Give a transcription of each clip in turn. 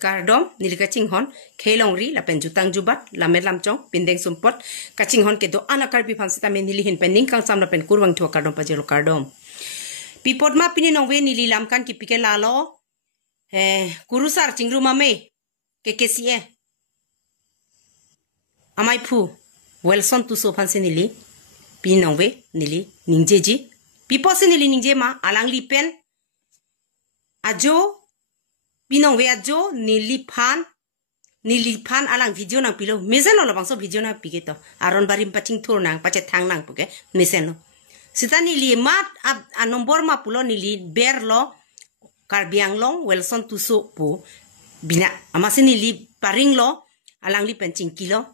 Kardom nili kaching hon khelong ri la pen jutang jubat la melam chong pindeng sumpot kaching hon ke do anakar pi phansita me nili hin pen ning kang sam la pen kurwang thua kardom pajelo kardom pipot ma pini nongwe nili lam kan ki pike lalo kurusar chingru mame ke kesie amai phu Wilson tu so phanse nili pini nongwe nili ningjeji piposi nili ningje ma alang li pen ajo Pinong we ajo nili pan alang video nang pilo mesen lo bangso video na pigeto aron barim paching thur nang pache thang nang puke mesen lo sita nili mat a nombor ma pulo nili berlo karbiang long Wilson tuso pu bina amasi nili paring lo alang li penching kilo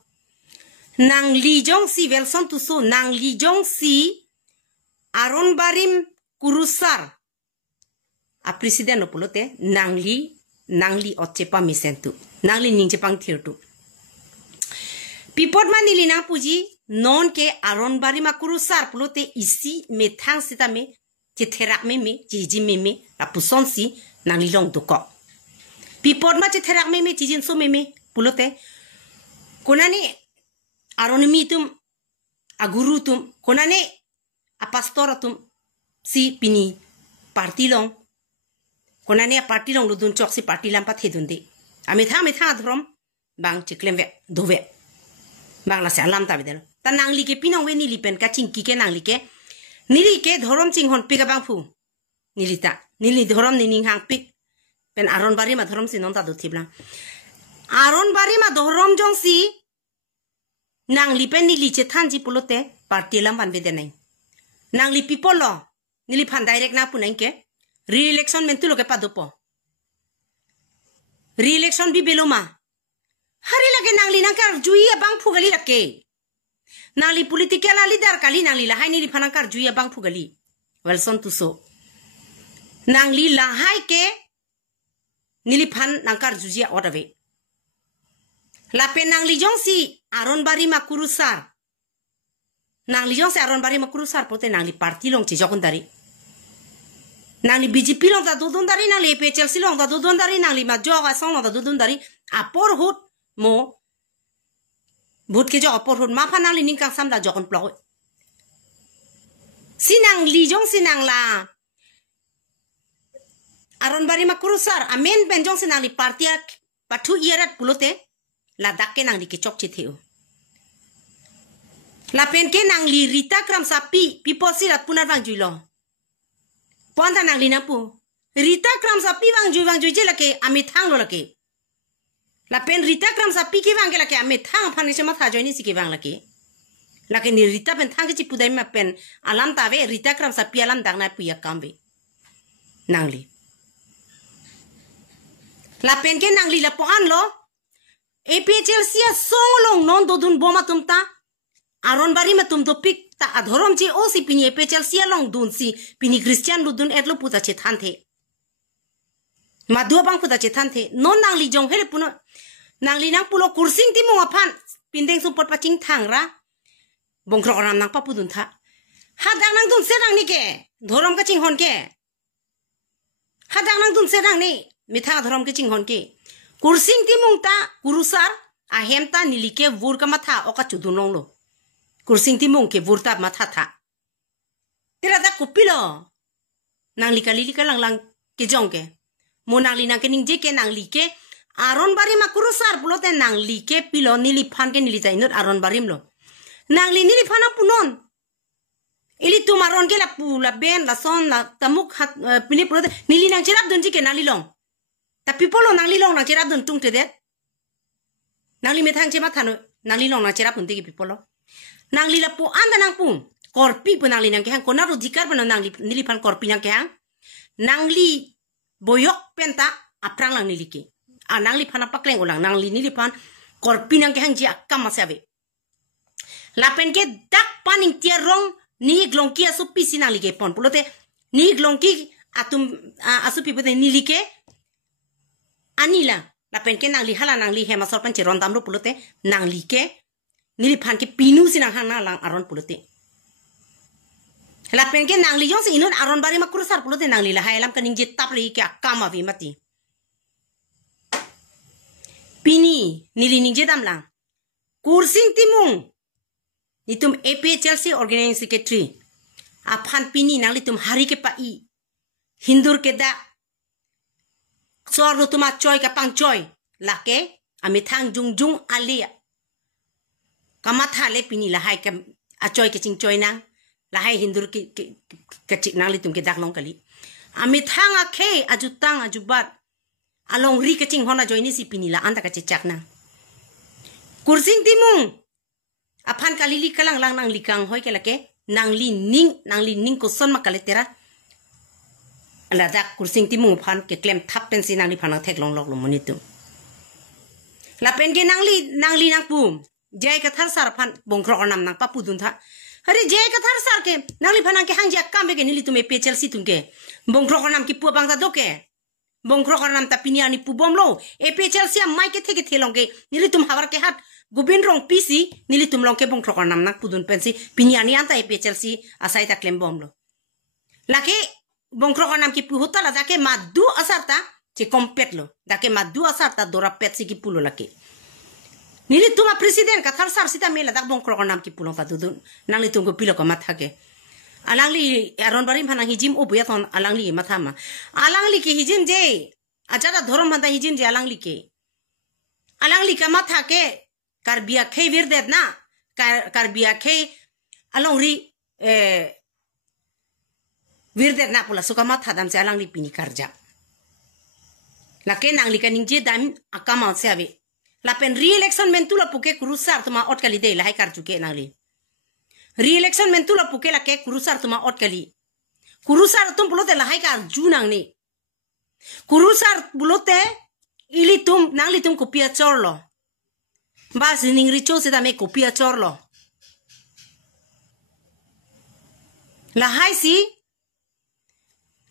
nang li jong si Wilson tuso nang li jong si aron barim kurusar a presiden lo pulo te nangli otchepa misentu nangli ningjepang thirtu pipot manili na puji non ke aron bari makuru sar pulote isi methang sita me chetherak me jiji me apuson si nangli long duko pipot ma chetherak me jijin so me pulote konani aron mitum agurutum konane a pastoratum si pini partilong Konani a parti long ludun chok si parti lampat hedundi. Ame tha dhrom bang chiklem ve dove. Bang la salam ta bidel. Ta nangli ke pinong we nili pen ka chingki ke nangli ke. Nili ke dhorom ching hon pika bang fu. Nilita. Nili dhorom nining hang pik. Pen aron bari ma dhorom si non ta do thiblang. Aron bari ma dhorom jong si nangli pen nili che thanji pulote parti lampan ve denai. Nangli pipolo nili phan direct na punai ke. Re-election mentu lo ke padopo. Re-election bi beloma. Hari lagi nangli nangkar jui abang pugali lake. Nangli politikal leader kali nangli lahai ni lipanangkar jui abang pugali. Wilson tuso. Nangli lahai ke nilipan nangkar jui odawe. Lape nangli jong si aron bari makurusar. Nangli jong si aron bari makurusar pote nangli parti long cijokon dari. Nangli BJP long ta dudun dari nangli PCLC long ta dudun dari nangli majoga song long ta dudun dari apor hut mo but ke jo apor hut ma pha nangli ningkang sam da jokon ploi sinang li jong sinang la aron bari makurusar amen ben jong sinang li partia pathu yerat pulote la dakke nangli ke chok chi theu la pen ke nangli rita kram sapi piposi la punarwang juilo Ponta nang lina pu. Rita kram sapi wang jui je lake amit hang lo lake. La pen Rita kram sapi ki wang ke lake amit hang phane se ma tha joini si ki wang lake. Lake ni Rita pen thang ki pudai ma pen alam tawe Rita kram sapi alam dang na puya kambe. Nangli. La pen ke nangli la po an lo. APHL sia song long non do dun boma tumta. Aron bari ma tum do pik ta adhorom je o si pini APHL sia long dun si pini Christian ludun etlo puta che thanthe madua bang puta che thanthe non nangli jong hele puno nangli nang pulo kursing ti mo aphan pindeng support paching thangra bongkro ram nang papu dun tha hadang nang dun serang ni ke dhorom ka ching hon ke hadang nang dun serang ni mitha dhorom ke ching hon ke kursing ti mung ta kurusar ahem ta nilike vur ka matha oka chudun long lo Kursing timung ke vurtab matata. Tira da kupilo. Nang lika lang ke jongke. Mo nang li nang ke ningje ke nang like. Aron bari makurusar pulote nang like pilo nilipan ke nilita inut aron barim lo. Nang li nilipan ang punon. Ili tumaron ke la pu la ben la son la tamuk hat pini pulote nili nang cerap dun ke nang lilong. Tapi polo nang lilong nang cerap dun tung tedet. Nang li metang cemat hano nang lilong nang cerap dun ke pipolo. Nang lila po anda nang pung korpi po nang linang kehang konaro dikar po nang nilipan korpi nang kehang nang li boyok penta aprang lang niliki nang lipan apakleng ulang nang li nilipan korpi nang kehang ji akam masabe lapen ke dak paning tierong ni glongki asu pisi nang like pon pulote ni glongki atum asu pipote nilike anila lapen ke nang li hala nang li hema sorpan cheron tamro pulote nang like Nilipan ke pinu sinang hang na lang aron pulote. Lapen ke nang li jong si inun aron bari makurusar pulote nang li lahai lam kaning je tap li ke akam avi mati. nili ning jedam lang kursing timung nitum APHLC organizing secretary aphan pini nang litum hari ke pai hindur ke da sor lo tuma choy ka pang choy lake ami thang jung alia kamatha le pini la hai ka achoy ke ching choy nang la hai hindur ke chik nang litum ke dak long kali ami thang a khe ajutang ajubat along ri ke ching hona joy ni si pini la anda ka chak na kursing timung aphan kali li kalang lang nang likang hoy ke lake nang li ning ko son makale tera ala dak kursing timung phan ke klem thap pen si nang li phan thek long lok lo monitu la pen ke nang li nang pum jai ka thar sar phan bongkro nam nang papu dun tha hare jai ka thar sar ke nang li phan ke hang ja kam be ke nili tume pe chelsea tun ke bongkro nam ki pu bang ta do ke bongkro nam ta pinia ni pu bom lo e pe chelsea mai ke theke thelong ke nili tum hawar ke hat gubin rong pisi nili tum long ke bongkro nam nak pudun pensi pinia ni anta e pe chelsea asai ta klem bom lo lake bongkro nam ki pu hota la dake madu asarta che kompet lo dake madu asarta dora pet si ki pulo lake nili tuma president ka thar sar sita mela dak bongkro nam ki pulong ta dudun nangli tum ko pilo ko mat thake alangli aron barim phanang hijim obuya thon alangli mathama alangli ki hijim je ajara dhorom handa hijim je alangli ka matha ke karbia khe virdet na karbia khe alongri virdet na pula suka matha dam se alangli pini karja lake nangli ka ningje dam akama se ave la pen re-election mentula puke kurusar tuma otkali de la hai kar chuke nangli re-election mentula puke la ke kurusar tuma otkali kurusar tum pulote la hai kar junang ni kurusar pulote ili tum nangli tum kopia chorlo bas ning richo se da me kopia chorlo la hai si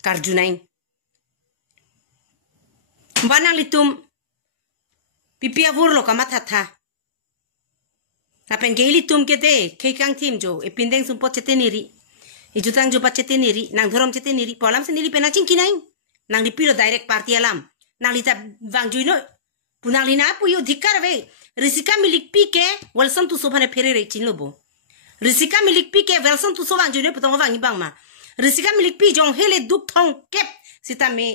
kar junain banali tum pipia burlo kamatha tha apen geili tum ke de kekang tim jo e pindeng sum pochete niri e jutang jo pachete niri nang thorom chete niri polam se niri pena ching kinai nang di pilo direct party alam nang lita wang juino punang lina pu yo dikar ve risika milik pi ke welson tu sobhane fere re chin lobo risika milik pi ke welson tu sobang juino putong wang ibang ma risika milik pi jong hele duk thong kep sita me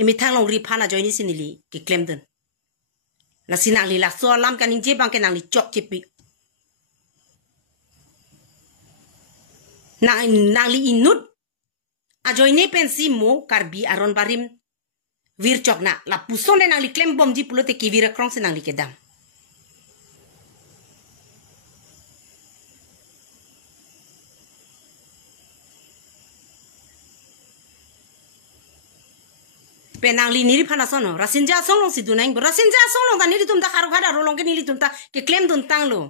emi thang long ri phana joini sinili ke claim den la sinang li la so lam kan je bang ke nang li chok chipi nang li inut a joine pensi mo karbi aron barim vir chok na la pusone nang li klem bom ji pulote ki vira krong se nang li kedam penang li niri phana sono rasinja songlong si dunaing bo rasinja songlong ta niri tum ta kharu khada rolong ke niri tum ta ke claim dun tang lo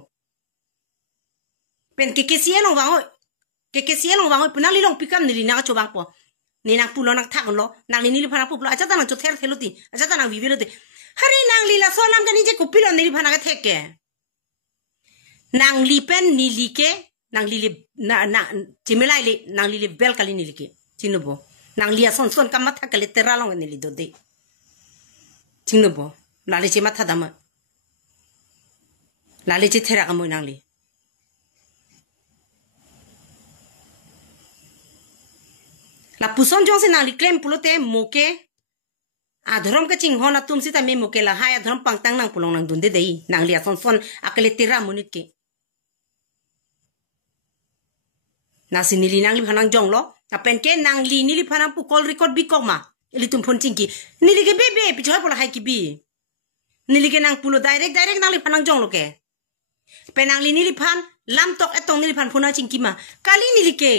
pen ke sielong wango penang li long pikam niri na cho bang po ni nang pulo nak thak lo nang li niri phana pulo acha ta nang cho ther theluti acha ta nang vivelote hari nang li la solam ka ni je kupilo niri phana ka theke nang li pen ni like nang li na chimelai le nang li bel kali ni like chinubo nang lia son kamatha kale teralong ni lido de chingnobo lale che matha dama lale che thera ka mo nang li la puson jong se nang li claim pulote moke adhorom ka ching hona tum sita me moke la haya adhorom pangtang nang pulong nang dunde dei nang lia son akale tera munit ke na sinili nang li phanang jong lo apen ke nang li nili phanang pu call record bi koma eli tum phon chingki nili ke bebe pichoi pola hai ki bi nili ke nang pulo direct nang li phanang jong lo ke penang li nili phan lam tok etong nili phan phona chingki ma kali nili ke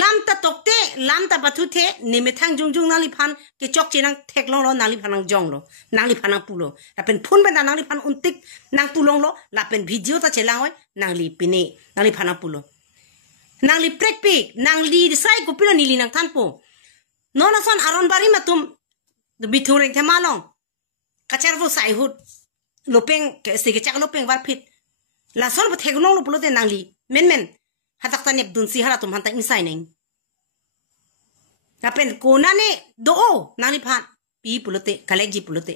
lam ta tokte lam ta pathuthe nimethang jung nang li phan ke chok chenang thek long lo nang li phanang jong lo nang li phanang pulo apen phun ben nang li phan untik nang pulong lo la pen video ta chelang oi nang li pine nang li phanang pulo nang li prek pik nang li sai ko pilo nili nang tanpo nona son aron bari matum de bitureng themalong kachar vo sai hut lopeng ke se ke chak lopeng war phit la son bo theknong lo pulote nang li men hatak tanep dun si hara tum hanta insai neng apen kona ne do nang li phan pi pulote kalek ji pulote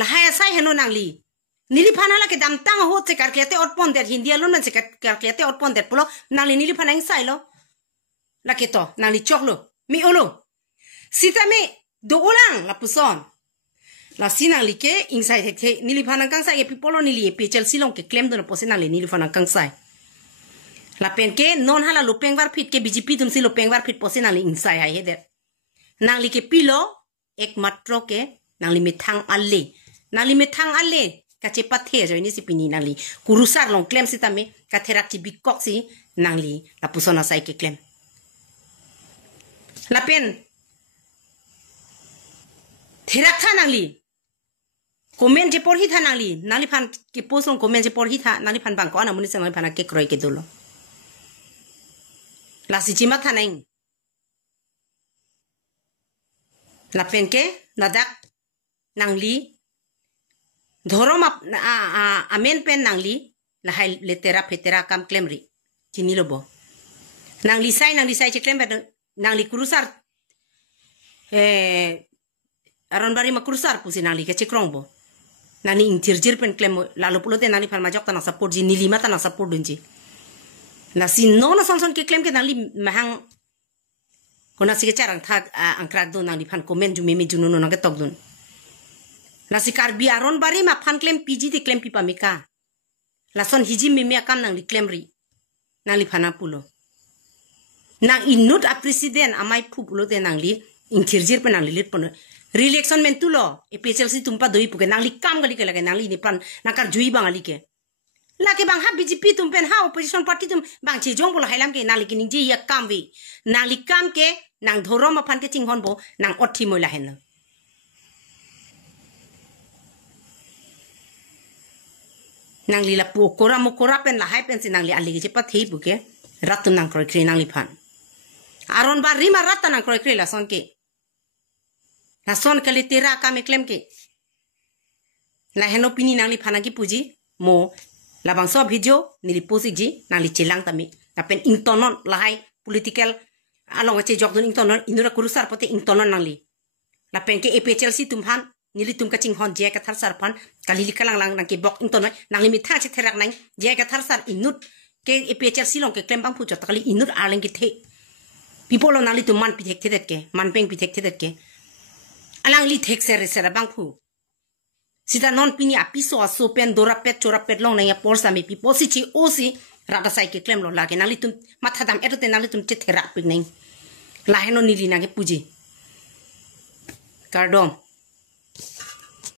lahai sai heno nangli nili phana la ke dam tang ho che karklete ot pon der hindia lon man che karklete ot pon der pulo nangli nili phana ing sai lo la ke to nangli choklo mi olo sita me do ulang la puson la sinangli ke ing sai the nili phana kang sai e pipolo nili e pechel silong ke claim do no pose nangli nili phana kang sai la pen ke non hala lo pengwar fit ke BJP tum si lo pengwar fit pose nangli ing sai hai heder nangli ke pilo ek matro ke nangli methang alle nangli methang alle ka cepat he jo ini si pini nangli kurusar long claim si tame ka therak ci bikok si nangli la pusona sai ke claim la pen therak tha nangli comment je por hi tha nangli nangli phan ke post long comment je por hi tha nangli phan bang ko na muni se nangli phan ke kroi ke dolo la si chima tha nang la pen ke nadak nangli Dhorom amen pen nangli lahai letera petera kam klemri kini lobo nangli sai che klem nangli kurusar aron bari ma kurusar pusi nangli ke chekrongbo nani intirjir pen klem lalo pulote nangli phan majok tanang support ji nilima tanang support dunji na sin no son ke klem ke nangli mahang kona sige charang thak angkrak do nangli phan comment ju mimi juno no ke tok dun nasi karbi aron bari ma phan claim PG de claim pipa mika lason hiji mimi akam nang li claim ri nang li phana pulo nang inut a president amai phu pulo de nang li intirjir pe nang li lit pon re-election men tulo e PHLC tumpa doi puke nang li kam gali ke lage nang li ni pan nakar jui bang ali ke lake bang ha BJP tum pen ha opposition party tum bang che jong bolo hailam ke nang li kining je ya kam wi nang li kam ke nang dhorom ma phan ke chinghon bo nang othi moi la hen nang li la pu kora mo kora pen la hai pen si nang li ali ge pat hei buke rat nang kroi kri nang li phan aron bar rima rat nang kroi kri la son ke li tera ka me klem ke la heno pini nang li phana ki puji mo la bang so video ni li posi ji nang li chilang tami ta pen intonon la hai political along che jok dun intonon inura kurusar pote intonon nang li la pen ke EPHLC tum phan nili tum ka ching hon je ka thar sar phan kali li kalang lang nang ke bok inton nang limi tha che therak nang je ka thar sar inut ke EPHLC long ke klem bang phu chot kali inut arleng ke the people on ali tum man pi thek thedet ke man peng pi thek thedet ke alang li thek ser ser bang phu sida non pini apiso aso pen dora pet chora pet long na ya porsa me pi posi chi osi rada sai ke klem lo la ke nang li tum matha dam erote nang li tum che therak pi nang la heno nili na ke puji kardom